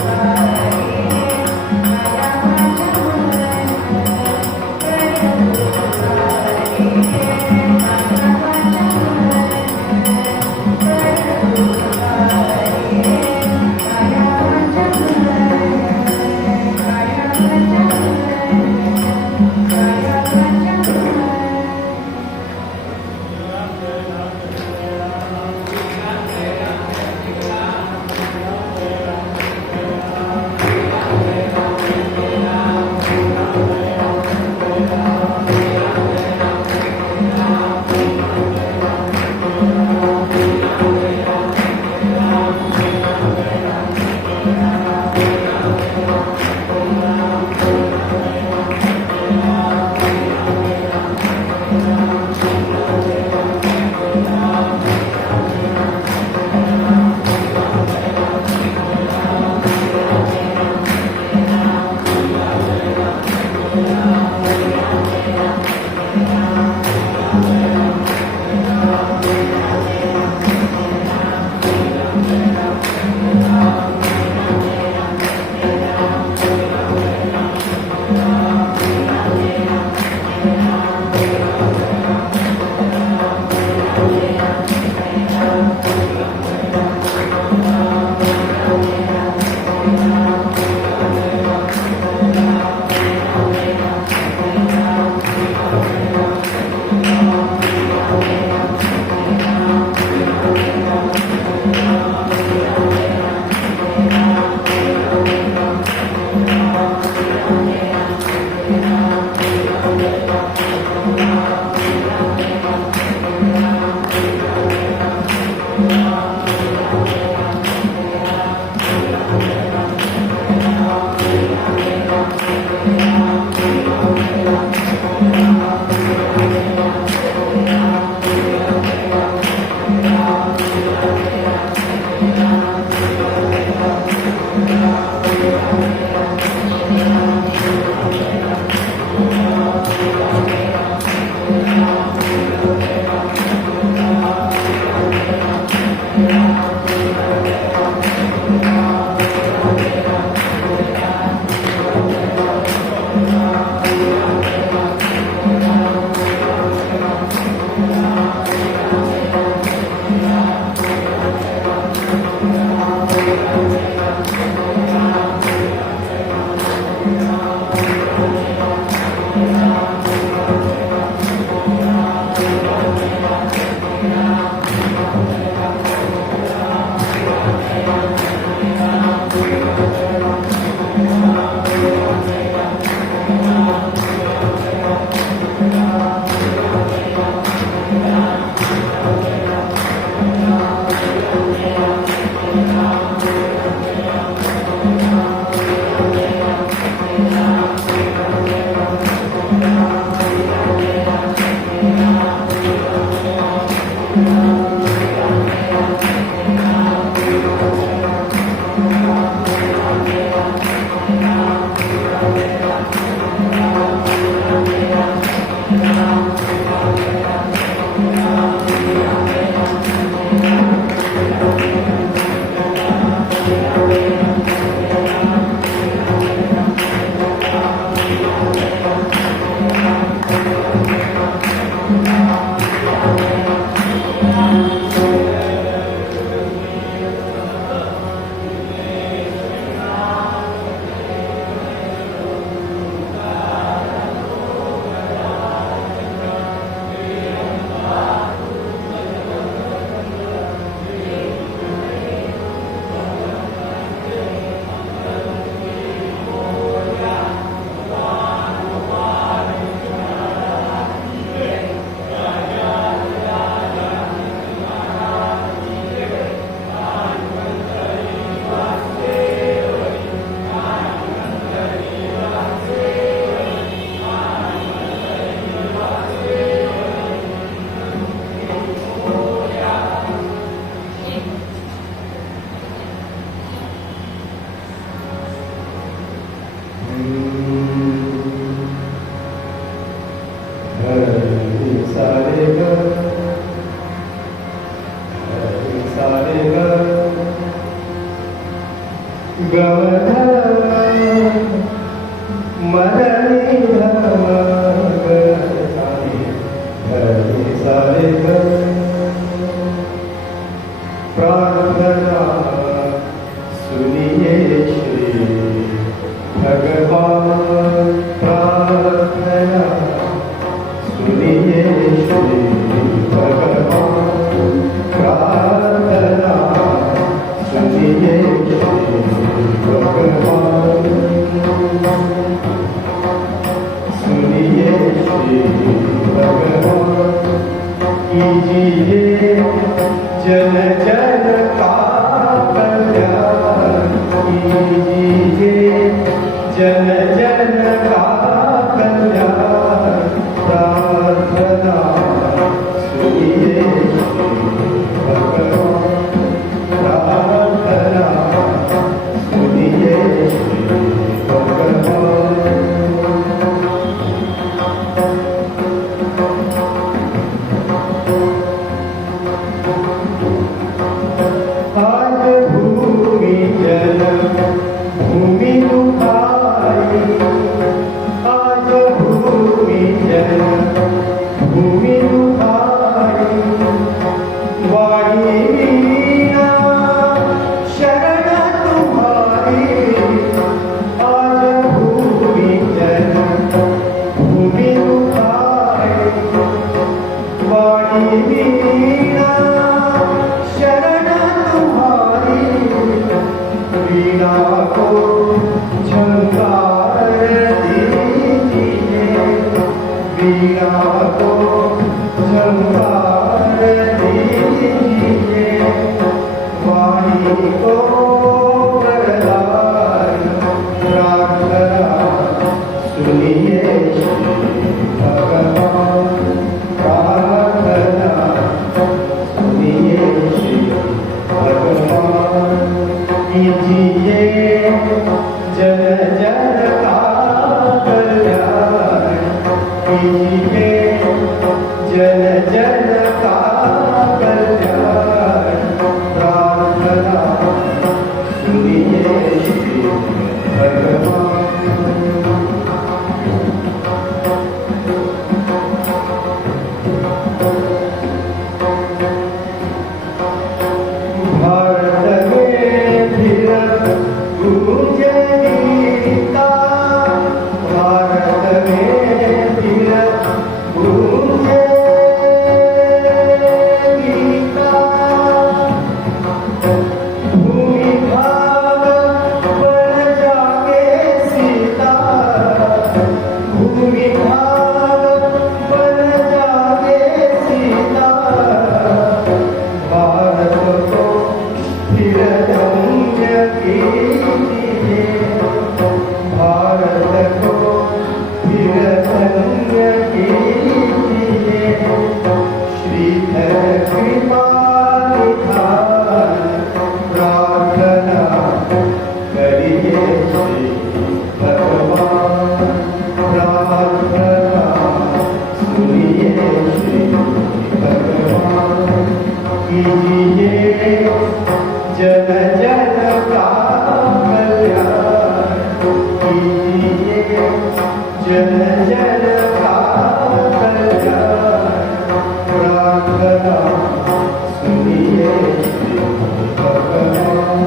Bye. प्रार्थना सुनिए श्री भगवान, प्रार्थना सुनिए श्री भगवान, प्रार्थना सुनिए श्री भगवान, सुनिए श्री भगवान। कीजिए जन जन का कल्याण, कीजिए जन जन का कल्याण, प्रार्थना सुनिए भगवान, प्रार्थना सुनिए भगवान। आज भूमि जल भूमि दुखाई, आज भूमि जल भूमि दुखाई, वाणी वीणा शरण तुम्हारी, आज भूमि जल भूमि दुखाई, वाणी वीणा वीणा को झंकार दीजिए, वीणा को झंकार दीजिए, वाणी को वरदान, प्रार्थना सुनिए भगवान, प्रार्थना सुनिए भगवान। कीजिए जन जन का कल्याण, कीजिए जन जन का कल्याण, प्रार्थना सुनिए भगवान। गूंजे गीता, भारत में फिर गूंजे गीता, भूमि भाग बन जागे सीता, भूमि भाग बन जागे सीता, भारत को फिर धन्य कीजिए, भारत को फिर धन्य कीजिए, श्रीधर कृपा निधान, प्रार्थना करिए श्री भगवान, प्रार्थना सुनिए श्री भगवान। कीजिए जन जन का कल्याण, कीजिए जन जन का कल्याण, प्रार्थना सुनिए श्री भगवान।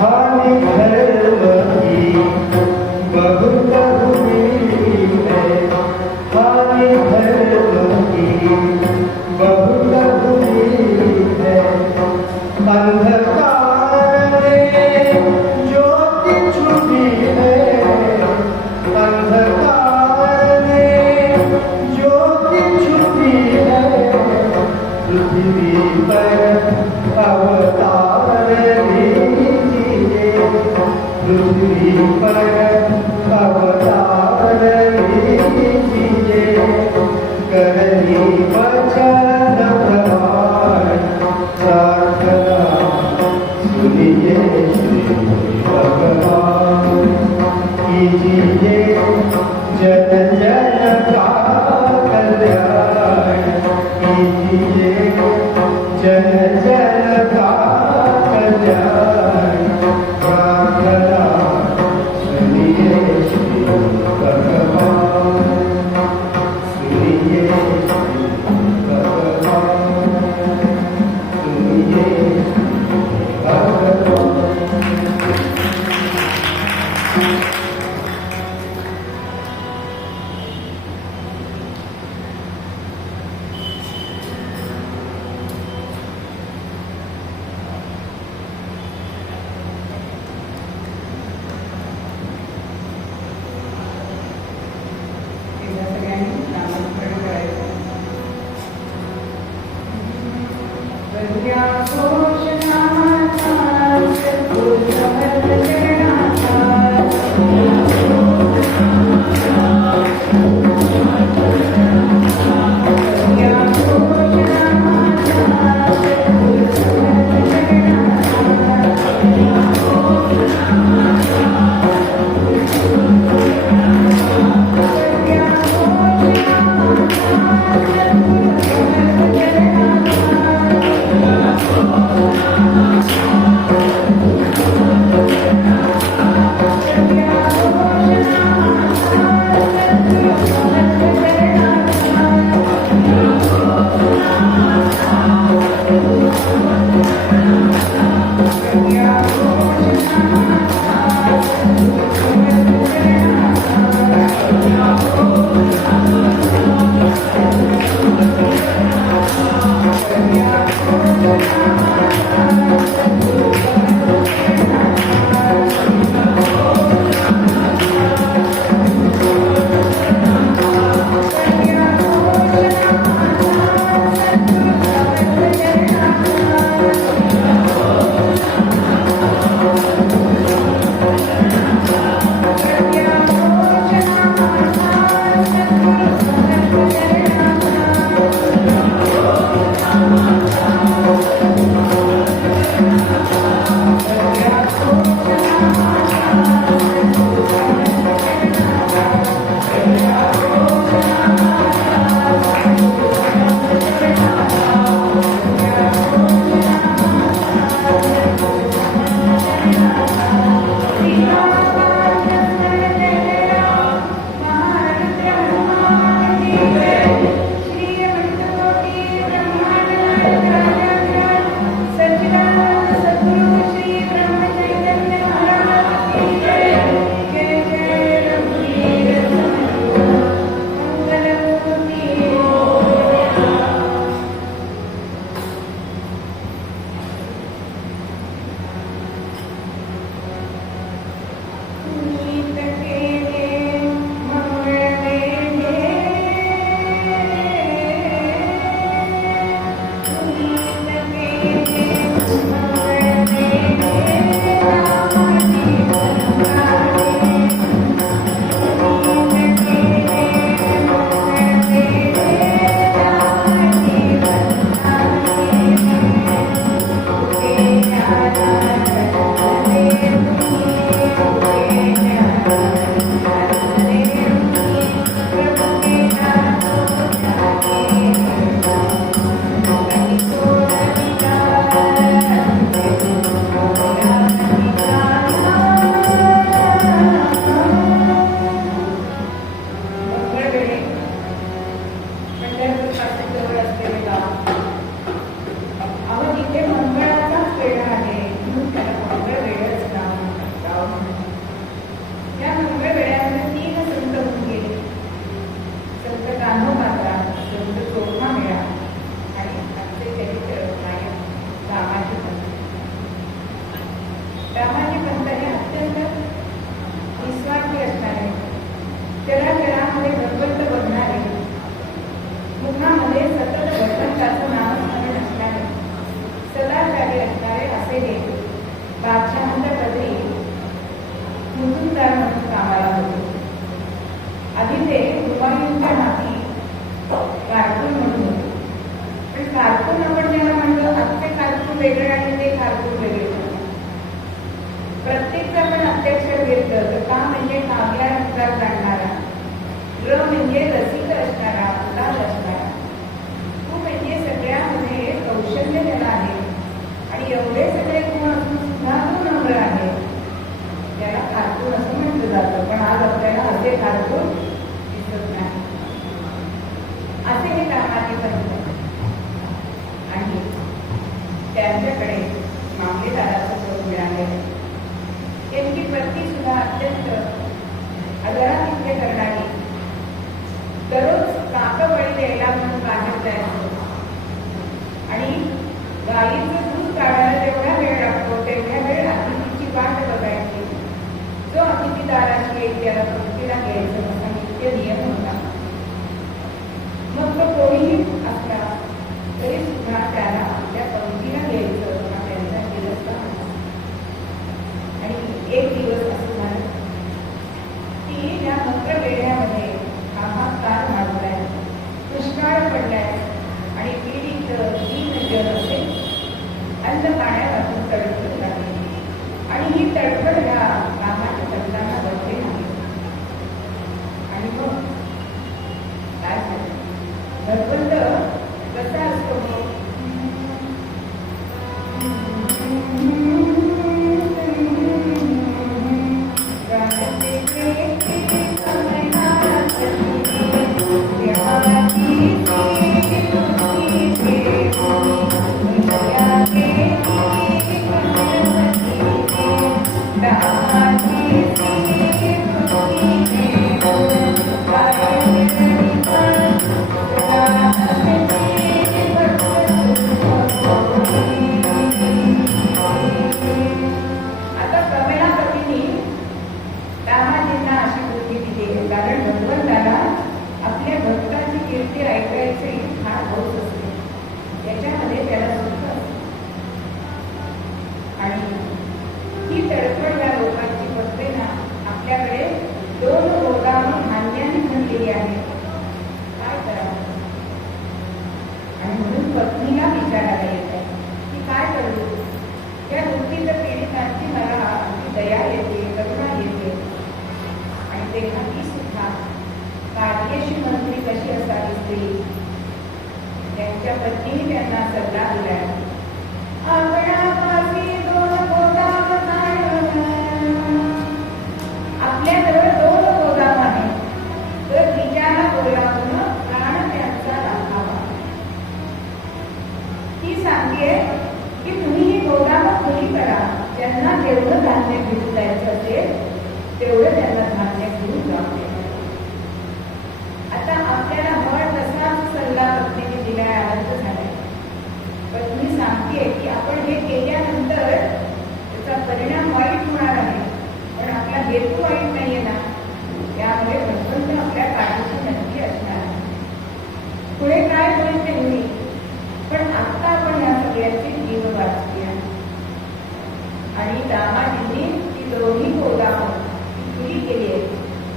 हानि धर्म की बहुत हुई है, हानि धर्म की बहुत हुई है, अंधकार में ज्योति छुपी है, अंधकार में ज्योति छुपी है, पृथ्वी पर अवतार लीजिए, पृथ्वी पर अवतार लीजिए, करनी वचन करूया घोष नामाचा, सद्गुरु समर्थ चरणाचा. करूया घोष नामाचा, सद्गुरु समर्थ मग तो कोणीही असला तरी सुद्धा त्याला आपल्या पडलाय आणि पीडित दीन जन असे अन्न पाण्यापासून तडफड लागली आणि ही तडफड ह्या कामाच्या बदलांना बदले नाही. आणि मग काय झालं? भगवंत कसा असतो मग? पत्नीला विचारायला येत आहे की काय करू? या दुःखीत पीडितांची मला दया येते, करुणा येते. आणि तेव्हा ती सुद्धा कार्यशी मंत्री कशी असावी स्त्री, त्यांच्या पत्नीने त्यांना सल्ला दिलाय. आपल्याजवळ 2 गोदाम आहे, तर तिच्याला बोलावून प्राण त्यांचा राखावा. ती सांगते की तुम्ही ही गोदाम खुली करा, ज्यांना जेवढं धान्य घेऊन जायचं असेल तेवढं त्यांना धान्य घेऊन जाऊ दे. आता आपल्याला हवा तसाच सल्ला पत्नीने दिलाय, आनंद झालाय. पत्नी सांगते की आपण हे केल्यानंतर त्याचा परिणाम वाईट होणार आहे, पण आपला हेतू वाईट नाहीये ना, त्यामुळे भगवंत आपल्या काळजीची नक्की असणार आहे. पुढे काय होईल ते होईल, पण आता आपण या सगळ्यांची जीव वाचली आहे. आणि दामाजींनी ती दोन्ही गोदामं खुली केली आहे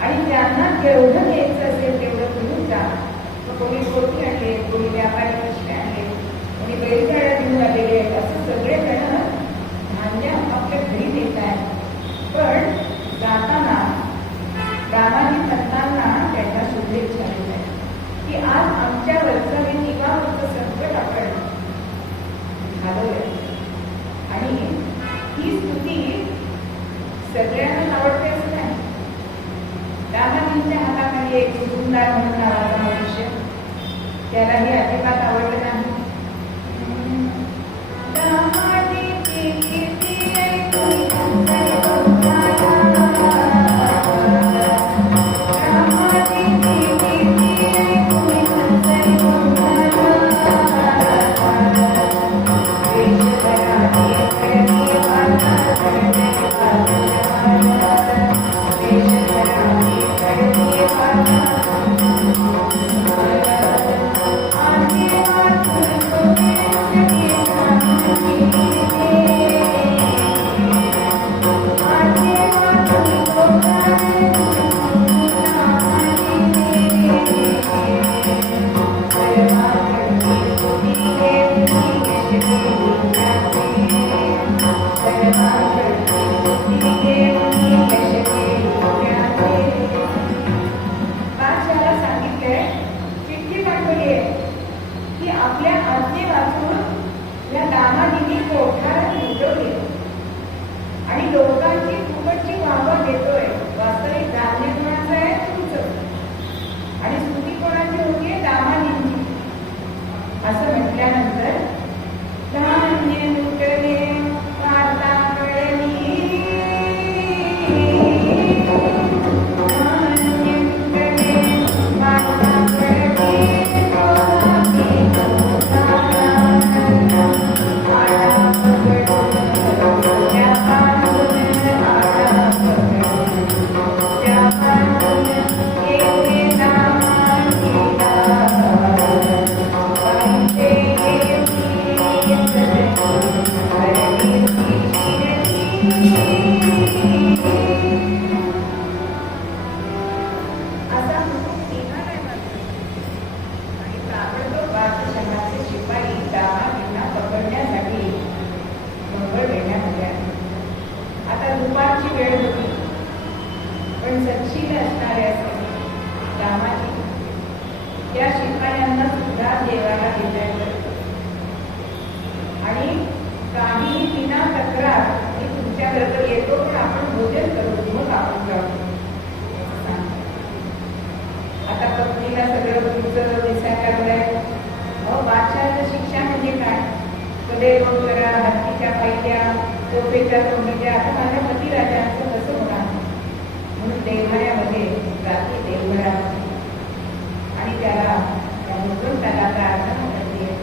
आणि त्यांना जेवढं घ्यायचं असेल तेवढं घेऊन जा. कोणी पोती आणले, कोणी व्यापारी पिशवे आणले, कोणी बैलगाड्या घेऊन आलेले आहेत, असं सगळेजण धान्य आपल्या घरी देत आहेत. पण जाताना दामाजी संतांना त्यांना शुभेच्छा देत आहेत की आज आमच्यावरचं हे जीवावरचं संकट आपण घालवूया. आणि ही स्तुती सगळ्यांना आवडते असं नाही. दामाजींच्या हाताखाली एक सुंदर म्हणून नावाचा मनुष्य, त्याला हे अजिबात आवडलं नाही. दामाजीची कीर्ती Yeah. रोग करा, हत्तीच्या पायत्या, तोफेच्या तोंडीच्या, आता माझ्या पतिराजांचं कसं होणार? म्हणून देवाऱ्यामध्ये रात्री देवघरा आणि त्याला त्याला प्रार्थना करते.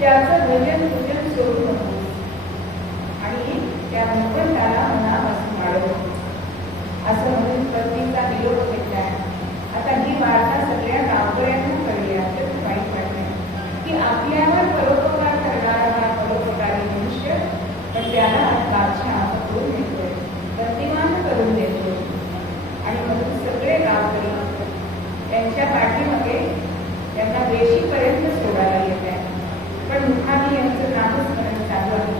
त्याचं भजन पूजन सोडू नको आणि त्या भगवंताला मनापासून वाढव असं म्हणून पत्नीचा निरोप घेतलाय. आता ही वार्ता सगळ्या गावकऱ्यांना कळली. अत्यंत वाईट वाटले की आपल्यावर परोपकार करणारा हा परोपकारी मनुष्य पण त्याला बादशाह करून देतोय, प्रतिमान करून देतो. आणि म्हणून सगळे गावकरी त्यांच्या पाठीमागे त्यांना वेशीपर्यंत सोडायला येत आहे. पण मुखाने यांचं नामस्मरण चालू आहे.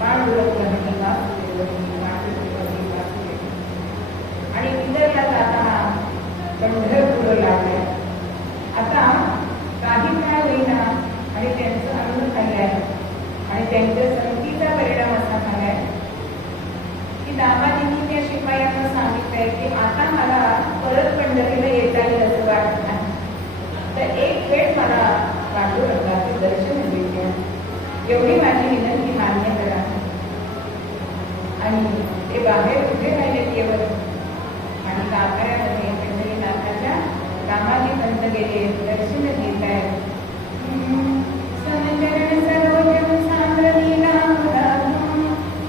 पांडुरंग आणि विदर्ला जाताना पंढरपूर लागले. आता काही काळ होईना आणि त्यांचं अन्न खाल्लंय आणि त्यांच्या संगतीचा परिणाम असा झालाय की दामाजींनी त्या शिपायांना सांगितलंय की आता मला परत पंढरीला येता येईल असं वाटत नाही, तर एक वेळ मला पांडुरंगाचे दर्शन घेतले, एवढी माझी विनंती मान्य करा. आणि ते बाहेर उभे राहिले केवळ आणि गाभाऱ्यामध्ये पंढरीनाथाच्या रामाजी पंत गेले, दर्शन घेत आहेत. समचरण सरोजम सांद्रनी राम राम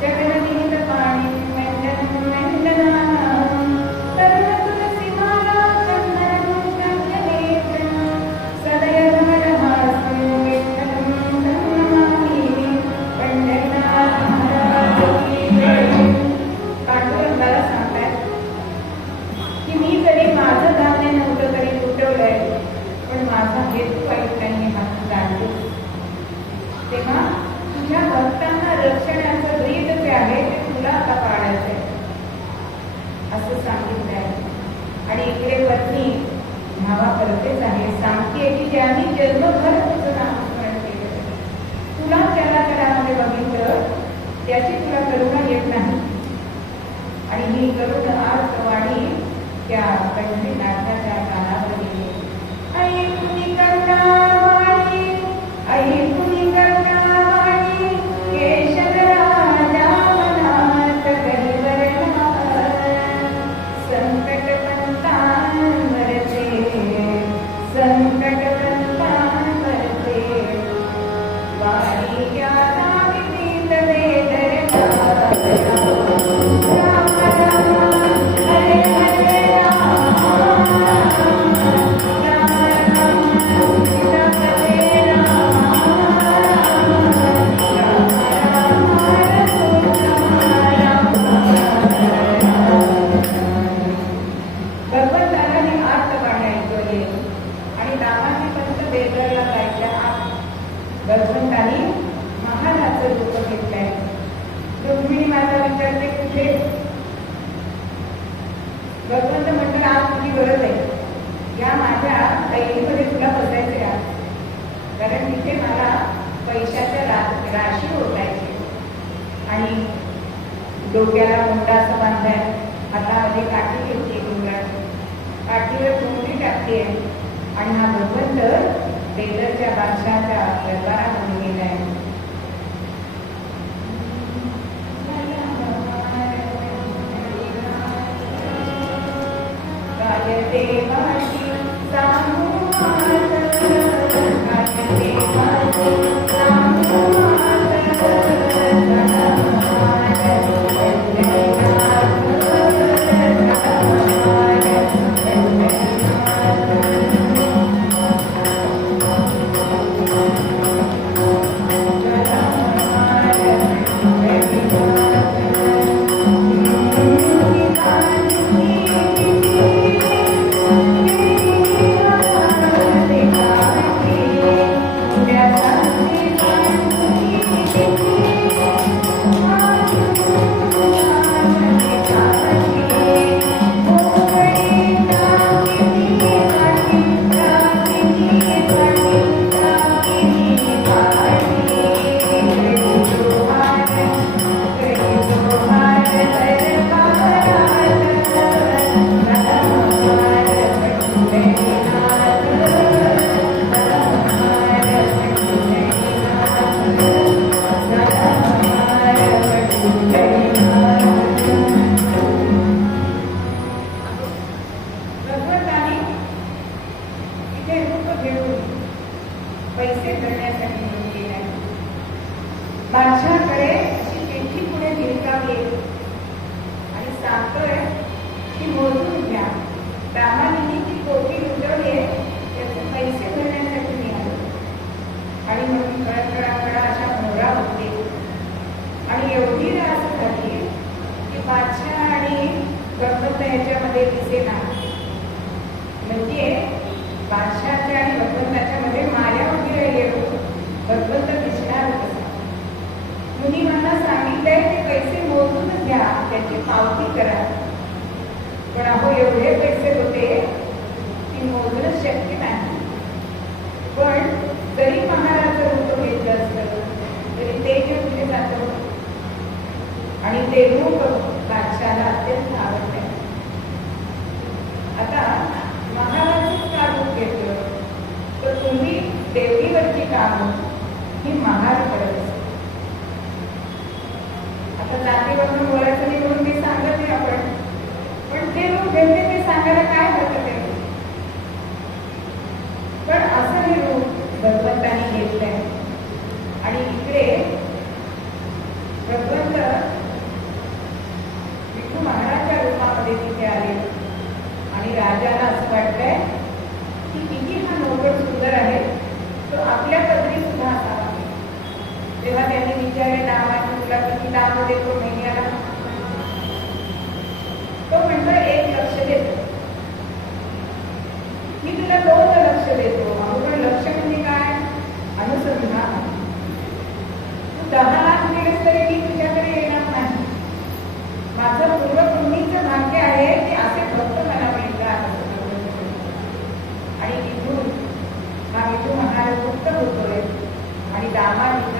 जगदीत पाणी व्यंजन व्यंजनानाम तरुण तुलसी माला चंदन कंकणेत्र सदय धमहास्यं विठ्ठलं नमामि पंढरीनाथ महाराज की जय. पांडुरंगाला सांगतायत की मी तरी माझं धान्य नव्हतं तरी तुटवलंय, पण माझा हेतू वाईट नाही हा तू जाणतोस. तेव्हा तुझ्या भक्तांना रक्षणाचं ब्रीद जे आहे ते तुला आता पाळायचंय असं सांगितलंय. आणि इकडे पत्नी भावा करतेच आहे, सांगते की ज्यांनी जन्मभर तुझं नामस्मरण केलं, तुला त्याला घरामध्ये बघितलं, त्याची तुला करुणा येत नाही. आणि ही करुण आर्तवाणी त्या पंढरीनाथाच्या कानावर गेली. ऐकुनी करुणावाणी, ऐकुनी करुणावाणी, केशवराजा मनात गहिवरला. संकट पंतांवरचे, संकट पंतांवरचे, वाणी ज्ञाना विदित वेदरे भगवंतानी महालाचं रूप घेतलंय. रुक्मिणी माता विचारते कुठे? भगवंत म्हणतात आज तुझी गरज आहे, या माझ्या दैनीमध्ये तुला बसायचे आज, कारण तिथे मला पैशाच्या राशी ओढायचे. आणि डोक्याला मुंडा असं बांधाय, हातामध्ये काठी घेतली, डोंगराची काठीवर कोंबडी टाकली आहे. आणि हा भगवंत बेदरच्या बादशाच्या दरबारामध्ये गेलाय. देवाशी सांगू पैसे भरण्यासाठी घेऊन गेला. बादशाहकडे अशी चिठ्ठी पुढे भिरकावली आणि सांगतोय की मोजून घ्या, प्रामाणिक ती कोटी उजवली त्याचे पैसे भरण्यासाठी निघाले. आणि म्हणून कळा अशा मोरा होते. आणि एवढी रास झाली की बादशाह आणि भगवंत याच्यामध्ये दिसेना. म्हणजे बादशाहच्या आणि भगवंताच्या मध्ये माया उभी राहिली. भगवंत दिसणार कसा? मुनी मला सांगितलंय ते पैसे मोजून घ्या, त्याची पावती करा. पण अहो एवढे पैसे होते की मोजणं शक्य नाही. पण जरी महाराज रूप घेतलं असतं तरी ते जे पुढे जातं आणि ते रूप बादशाला अत्यंत आवडते. आता महाराजच का रूप घेतलं तर तुम्ही देवीवरची कामं ही महार करत असते. आता जातीवरून बोलायचं नाही म्हणून ते सांगत नाही आपण, पण ते रूप घेतले ते सांगायला काय हरकत आहे? पण असं हे रूप भगवंतानी घेतलंय. आणि इकडे भगवंत विठू महाराजच्या रूपामध्ये तिथे आले. आणि राजाला असं वाटतंय की किती हा नोकर सुंदर आहे, तो आपल्या पदरी सुद्धा असावा. तेव्हा त्यांनी विचारले नावाने तुला किती दाम देतो महिन्याला? तो म्हणतो 1 लक्ष देतो. मी तुला 2 लक्ष देतो. पण लक्ष म्हणजे काय? अनुसंधान. तू 10 लाख दिलेस तरी मी तुझ्याकडे येणार नाही. माझं पूर्वपुण्यचं भाग्य आहे की असे भक्त मला मिळतात. आणि इथून हा विठू महाराज मुक्त होतोय आणि दामाने